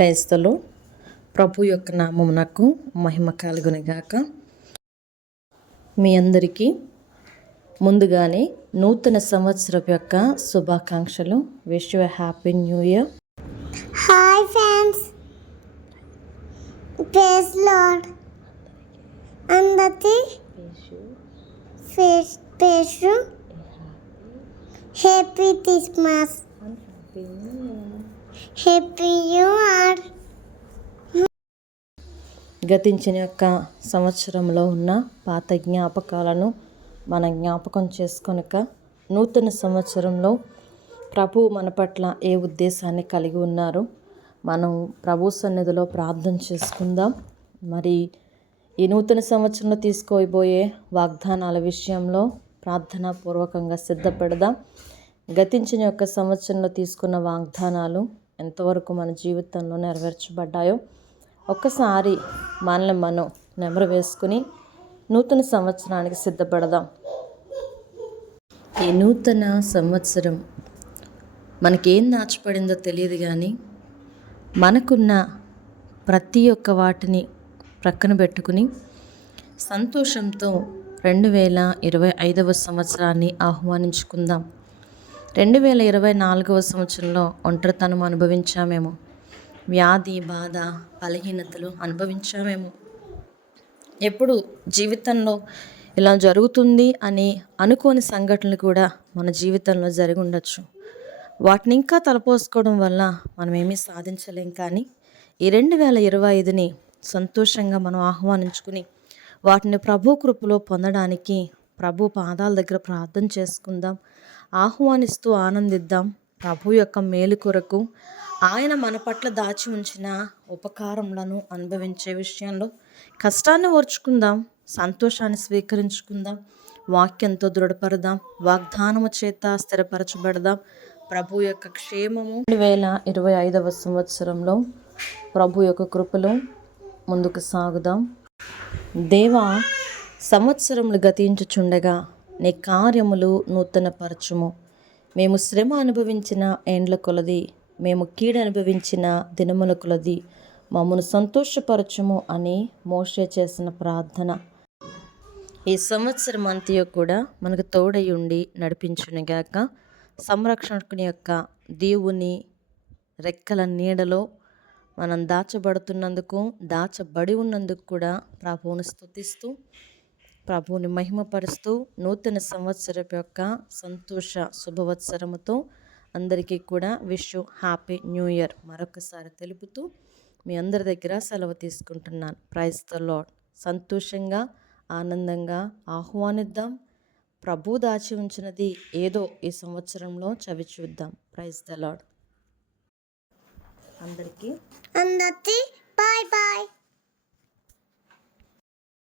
క్రైస్తవులు ప్రభు యొక్క నామమునకు మహిమ కలుగునుగాక. మీ అందరికీ ముందుగానే నూతన సంవత్సరం యొక్క శుభాకాంక్షలు. Wish you happy new year. Hi friends, praise lord. అందరికీ happy Christmas, happy new year. గతించిన యొక్క సంవత్సరంలో ఉన్న పాత జ్ఞాపకాలను మనం జ్ఞాపకం చేసుకొనక నూతన సంవత్సరంలో ప్రభు మన పట్ల ఏ ఉద్దేశాన్ని కలిగి ఉన్నారు మనం ప్రభు సన్నిధిలో ప్రార్థన చేసుకుందాం. మరి ఈ నూతన సంవత్సరంలో తీసుకోబోయే వాగ్దానాల విషయంలో ప్రార్థనాపూర్వకంగా సిద్ధపెడదాం. గతించిన యొక్క సంవత్సరంలో తీసుకున్న వాగ్దానాలు ఎంతవరకు మన జీవితంలో నెరవేర్చబడ్డాయో ఒక్కసారి మనల్ని మనం నెమరు వేసుకుని నూతన సంవత్సరానికి సిద్ధపడదాం. ఈ నూతన సంవత్సరం మనకేం దాచిపడిందో తెలియదు, కానీ మనకున్న ప్రతి ఒక్క వాటిని ప్రక్కన పెట్టుకుని సంతోషంతో 2025వ సంవత్సరాన్ని ఆహ్వానించుకుందాం. 2024వ సంవత్సరంలో ఒంటరితనం అనుభవించామేమో, వ్యాధి బాధ బలహీనతలు అనుభవించామేమో, ఎప్పుడు జీవితంలో ఇలా జరుగుతుంది అని అనుకోని సంఘటనలు కూడా మన జీవితంలో జరిగి ఉండొచ్చు. వాటిని ఇంకా తలపోసుకోవడం వల్ల మనం ఏమీ సాధించలేం. కానీ ఈ 2025ని సంతోషంగా మనం ఆహ్వానించుకుని వాటిని ప్రభు కృపలో పొందడానికి ప్రభు పాదాల దగ్గర ప్రార్థన చేసుకుందాం. ఆహ్వానిస్తూ ఆనందిద్దాం. ప్రభు యొక్క మేలు కొరకు ఆయన మన పట్ల దాచి ఉంచిన ఉపకారములను అనుభవించే విషయంలో కష్టాన్ని ఓర్చుకుందాం, సంతోషాన్ని స్వీకరించుకుందాం, వాక్యంతో దృఢపడదాం, వాగ్దానము చేత స్థిరపరచబడదాం. ప్రభు యొక్క క్షేమము 2025వ సంవత్సరంలో ప్రభు యొక్క కృపలో ముందుకు సాగుదాం. దేవా, సంవత్సరములు గతించుచుండగా నీ కార్యములు నూతన పరచుము. మేము శ్రమ అనుభవించిన ఏండ్ల కొలది, మేము కీడు అనుభవించిన దినముల కొలది మమ్మను సంతోషపరచుము అని మోషే చేసిన ప్రార్థన ఈ సంవత్సరం అంతయు కూడా మనకు తోడై ఉండి నడిపించునుగాక. సంరక్షకుని యొక్క దేవుని రెక్కల నీడలో మనం దాచబడి ఉన్నందుకు కూడా ప్రభువుని స్తుతిస్తూ ప్రభువుని మహిమపరుస్తూ నూతన సంవత్సరం యొక్క సంతోష శుభవత్సరముతో అందరికీ కూడా wish you happy new year మరొకసారి తెలుపుతూ మీ అందరి దగ్గర సెలవు తీసుకుంటున్నాను. Praise the Lord. సంతోషంగా ఆనందంగా ఆహ్వానిద్దాం. ప్రభు దాచి ఉంచినది ఏదో ఈ సంవత్సరంలో చవి చూద్దాం. Praise the Lord. అందరికీ బాయ్ బాయ్.